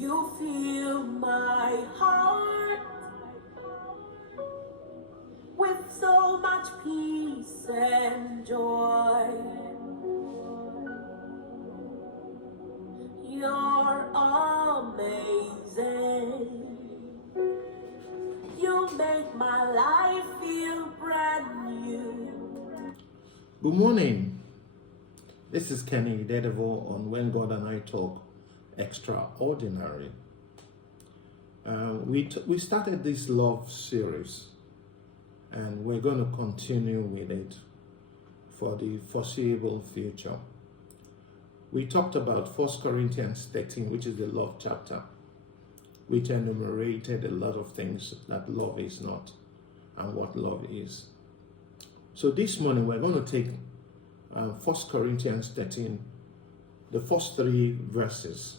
You fill my heart with so much peace and joy. You're amazing. You make my life feel brand new. Good morning. This is Idedevbo on When God and I Talk Extraordinary. We started this love series and we're going to continue with it for the foreseeable future. We talked about 1 Corinthians 13, which is the love chapter, which enumerated a lot of things that love is not and what love is. So this morning we're going to take 1 Corinthians 13, the first 3 verses.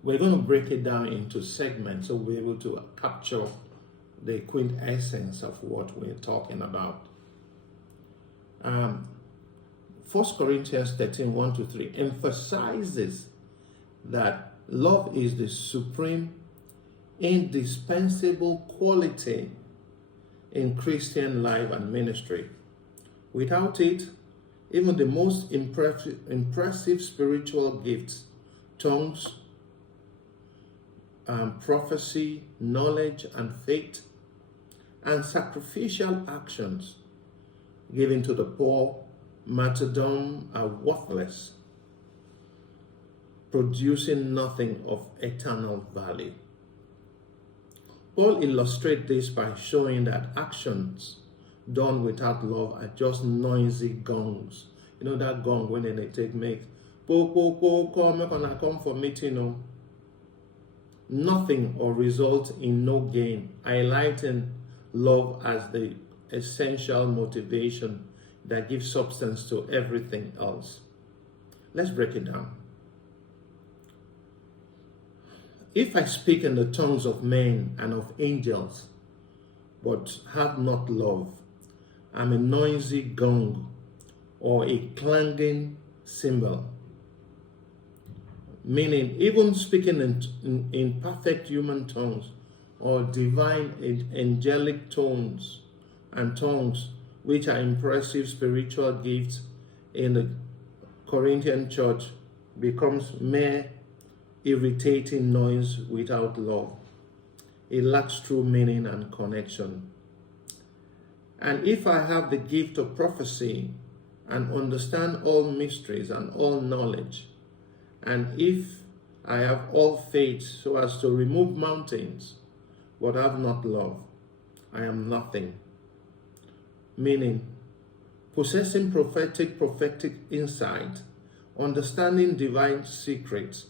We're going to break it down into segments so we're able to capture the quintessence of what we're talking about. 1 Corinthians 13, 1-3 emphasizes that love is the supreme, indispensable quality in Christian life and ministry. Without it, even the most impressive spiritual gifts, tongues, prophecy, knowledge, and faith, and sacrificial actions given to the poor, martyrdom, are worthless, producing nothing of eternal value. Paul illustrates this by showing that actions done without love are just noisy gongs. You know that gong when they make come for meeting, nothing or result in no gain, highlighting love as the essential motivation that gives substance to everything else. Let's break it down. If I speak in the tongues of men and of angels, but have not love, I'm a noisy gong or a clanging cymbal. Meaning, even speaking in perfect human tongues or divine angelic tones and tongues, which are impressive spiritual gifts in the Corinthian church, becomes mere irritating noise without love. It lacks true meaning and connection. And if I have the gift of prophecy and understand all mysteries and all knowledge, and if I have all faith so as to remove mountains, but have not love, I am nothing. Meaning, possessing prophetic insight, understanding divine secrets,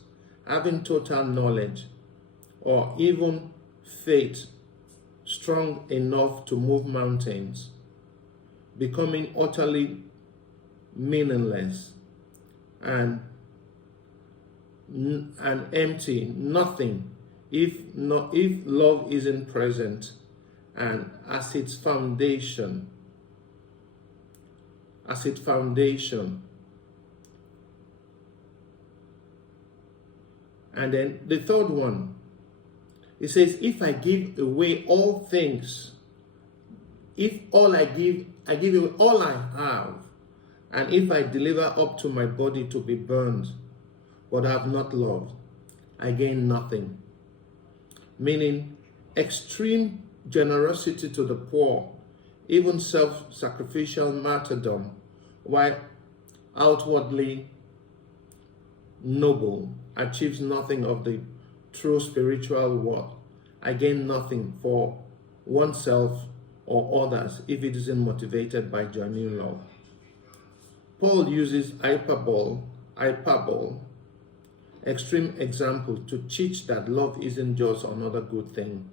having total knowledge, or even faith strong enough to move mountains, becoming utterly meaningless and empty, nothing, if love isn't present and as its foundation. And then the third one, it says, if I give away all things, if all I give away all I have, and if I deliver up to my body to be burned, but I have not loved, I gain nothing. Meaning, extreme generosity to the poor, even self-sacrificial martyrdom, while outwardly noble, achieves nothing of the true spiritual worth. I gain nothing for oneself or others if it isn't motivated by genuine love. Paul uses hyperbole, extreme example, to teach that love isn't just another good thing.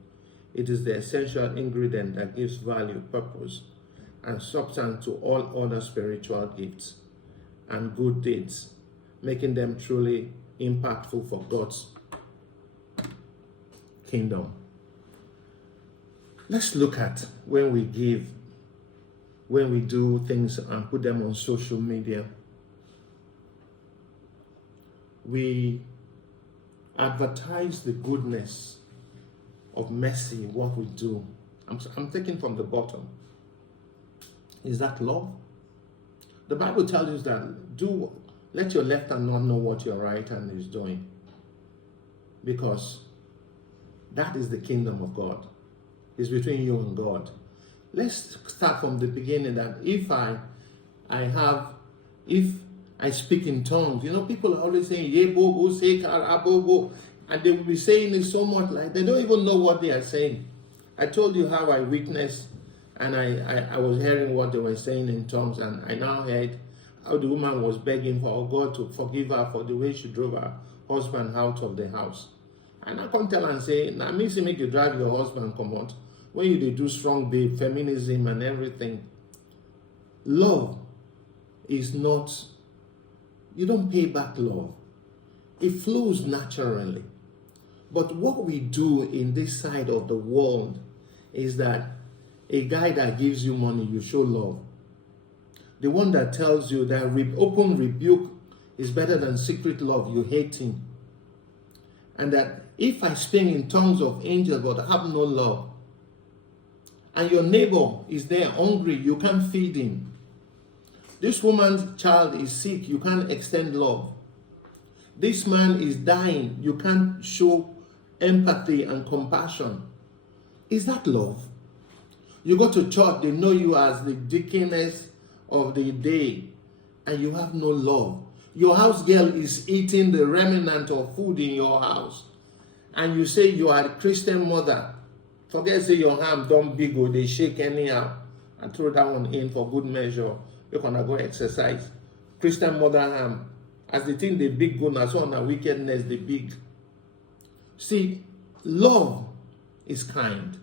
It is the essential ingredient that gives value, purpose, and substance to all other spiritual gifts and good deeds, making them truly impactful for God's kingdom. Let's look at when we give, when we do things and put them on social media. We advertise the goodness of mercy in what we do. I'm taking from the bottom. Is that love? The Bible tells us that let your left hand not know what your right hand is doing, because that is the kingdom of God. It's between you and God. Let's start from the beginning, that if I speak in tongues, people are always saying yebobo, say karabobo, and they will be saying it so much like they don't even know what they are saying. I told you how I witnessed, and I was hearing what they were saying in tongues, and I now heard how the woman was begging for God to forgive her for the way she drove her husband out of the house. And I come tell and say, now me say make you drive your husband come out when you do strong babe, feminism and everything. Love is not, you don't pay back love. It flows naturally. But what we do in this side of the world is that a guy that gives you money, you show love. The one that tells you that open rebuke is better than secret love, you hate him. And that if I speak in tongues of angels but have no love, and your neighbor is there hungry, you can't feed him. This woman's child is sick, you can't extend love. This man is dying, you can't show empathy and compassion. Is that love? You go to church, they know you as the deaconess of the day, and you have no love. Your house girl is eating the remnant of food in your house, and you say you are a Christian mother. Forget say your hand don't big or they shake anyhow, and throw that one in for good measure. You're gonna go exercise. Christian mother ham. As the thing they big go now, so on a wickedness they big. See, love is kind,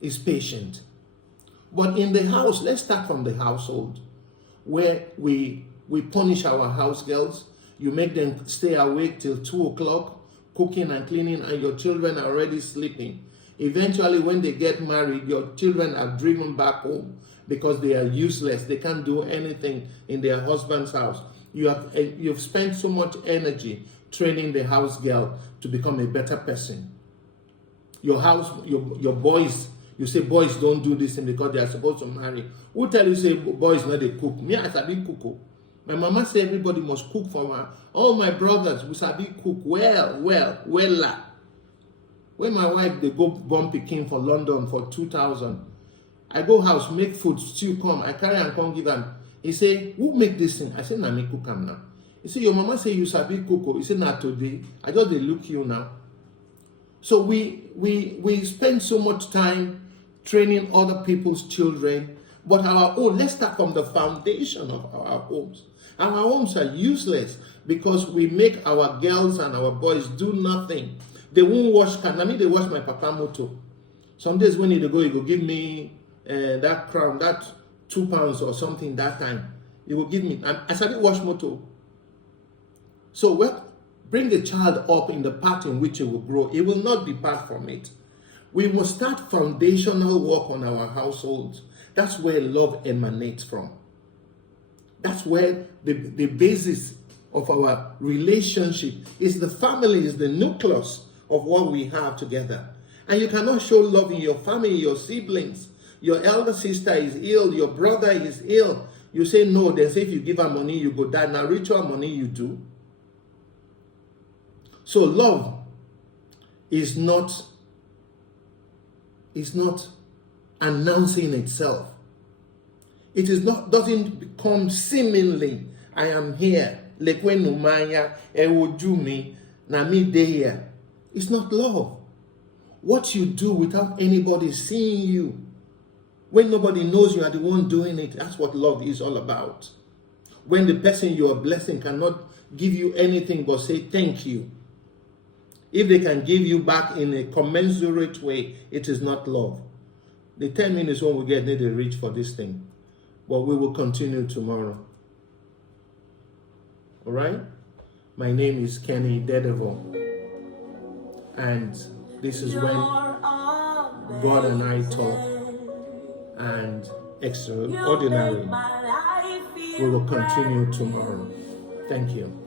is patient. But in the house, let's start from the household, where we punish our house girls. You make them stay awake till 2 o'clock, cooking and cleaning, and your children are already sleeping. Eventually, when they get married, your children are driven back home because they are useless. They can't do anything in their husband's house. You've spent so much energy training the house girl to become a better person. Your boys, you say boys don't do this thing because they are supposed to marry. Who tell you say boys not they cook? Me, I sabi cook. My mama say everybody must cook for her. All my brothers, we sabi cook well. When my wife, they go born Peking for London for 2,000, I go house, make food, still come. I carry and come give them. He say, who make this thing? I say, na me cook am now. He say, your mama say you sabi cook. He say, not today. I just they look you now. So we spend so much time training other people's children, but our own, let's start from the foundation of our homes. Our homes are useless because we make our girls and our boys do nothing. They won't wash can. I mean, they wash my papa motor. Some days when he go give me that crown, that £2 or something that time. He will give me. And I started wash motor. So bring the child up in the path in which he will grow. He will not depart from it. We must start foundational work on our households. That's where love emanates from. That's where the basis of our relationship is. The family is the nucleus of what we have together. And you cannot show love in your family, your siblings. Your elder sister is ill, your brother is ill. You say no, they say if you give her money, you go die. Now ritual money you do. So love is not announcing itself. It is not, doesn't become seemingly, I am here. Like when Numaya, Ewojumi, Nami de here. It's not love. What you do without anybody seeing you, when nobody knows you are the one doing it, that's what love is all about. When the person you are blessing cannot give you anything but say thank you. If they can give you back in a commensurate way, it is not love. The 10 minutes when we get need to reach for this thing. But we will continue tomorrow. All right? My name is Kenny Idedevbo. And this is when God and I talk. And extraordinary. We will continue tomorrow. Thank you.